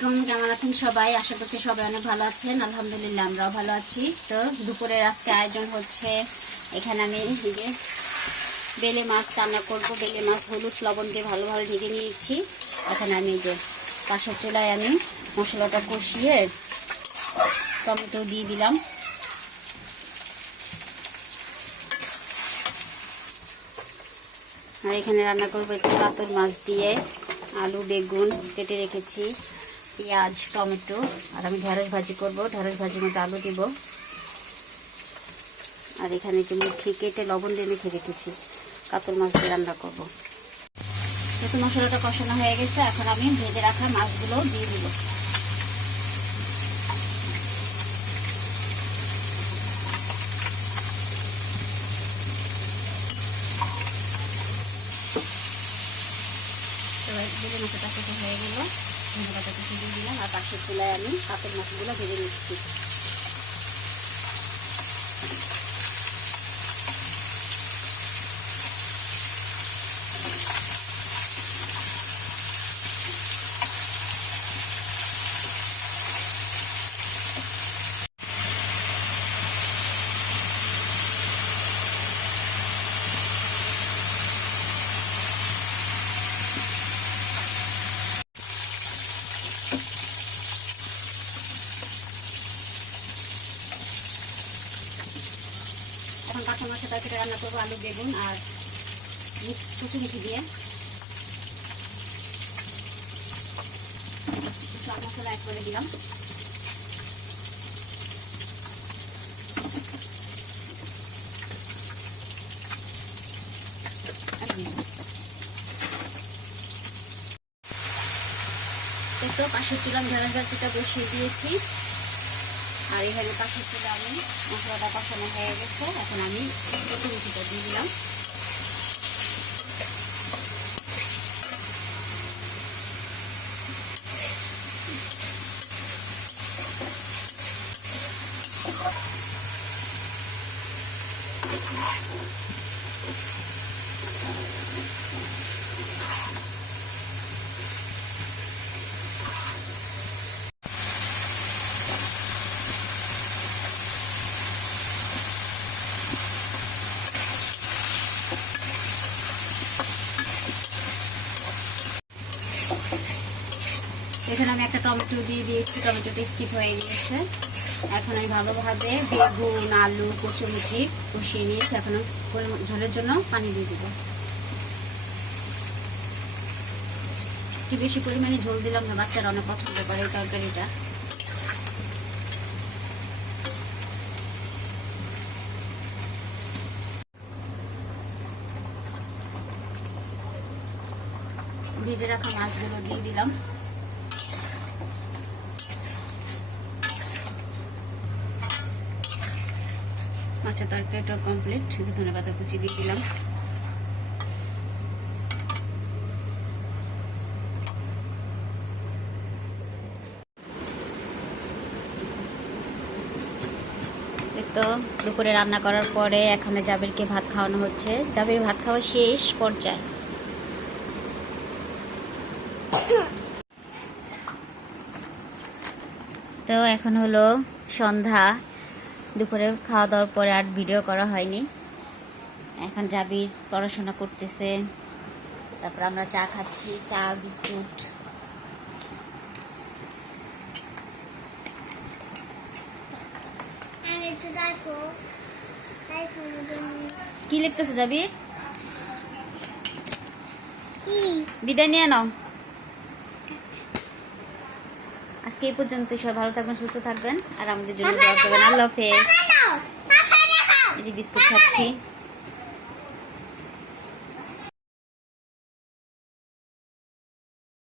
আলাইকুম, কেমন আছেন সবাই? আশা করছি সবাই অনেক ভালো আছেন। আলহামদুলিল্লাহ আমরাও ভালো আছি। তো দুপুরের আজকে আয়োজন হচ্ছে, এখানে আমি যে বেলে মাছ রান্না করব। বেলে মাছ হলুদ লবণ দিয়ে ভালোভাবে ভেজে নিয়েছি। এখন আমি যে পাশের চুলায় আমি মশলাটা কষিয়ে টমেটো দিয়ে দিলাম। আর এখানে রান্না করবো একটু কাতল মাছ দিয়ে, আলু বেগুন কেটে রেখেছি, পেঁয়াজ টমেটো, আর আমি ঢেঁড়স ভাজি করব। ঢেঁড়স ভাজির মধ্যে আলু দিব। আর এখানে যে মুখি কেটে লবণ দিয়ে মেখে রেখেছি, কাতল মাছ দিয়ে রান্না করব। যেহেতু মশলাটা কষানো হয়ে গেছে, এখন আমি ভেজে রাখা মাছগুলো দিয়ে দিব। বেলে মাছটা কষা হয়ে গেল, ধনে পাতা কুচি দিয়ে দিলাম। আর পাশের চুলায় আমি কাতল মাছগুলো ভেজে নিচ্ছি। এখন কাঁচা মাছের তরকারি রান্না করবো, আলু বেগুন আর কুচুমুচি দিয়ে। চাট মশলা অ্যাড করে দিলাম। তো পাশের চুলা আমি ঢেঁড়স ভাজিটা বসিয়ে দিয়েছি। আর এখানে পাশের চুলা আমি মশলাটা কষানো হয়ে গেছে। এখন আমি কুচুমুচিটা দিয়ে দিলাম। এখানে আমি একটা টমেটো দিয়ে দিয়েছি, টমেটোটা স্কিপ হয়ে গিয়েছে। এখন আমি ভালোভাবে বেগুন আলু কুচুমুচি কষিয়ে নিয়েছি। এখন ঝোলের জন্য পানি দিয়ে দিব। একটু বেশি পরিমাণে ঝোল দিলাম না, বাচ্চারা অনেক পছন্দ করে এই তরকারিটা। ভেজে রাখা মাছগুলো দিয়ে দিলাম। মাছের তরকারিটা কমপ্লিট, শুধু ধনে পাতা কুচি দিয়ে দিলাম। তো দুপুরে রান্না করার পরে এখন জাবিরকে ভাত খাওয়ানো হচ্ছে। জাবির ভাত খাওয়া শেষ পর্যায়ে। তো এখন হলো সন্ধ্যা। দুপুরে খাওয়া দাওয়ার পরে আর ভিডিও করা হয়নি। এখন জাবির পড়াশোনা করতেছে, তারপর আমরা চা খাচ্ছি, চা বিস্কুট। কি লিখতেছে জাবির? বিদায় নিয়ে নাও। আজকে এই পর্যন্ত। সবাই ভালো থাকবেন, সুস্থ থাকবেন, আর আমাদের জন্য দোয়া করবেন। আল্লাহ হাফেজ। এই যে বিস্কুট খাচ্ছি।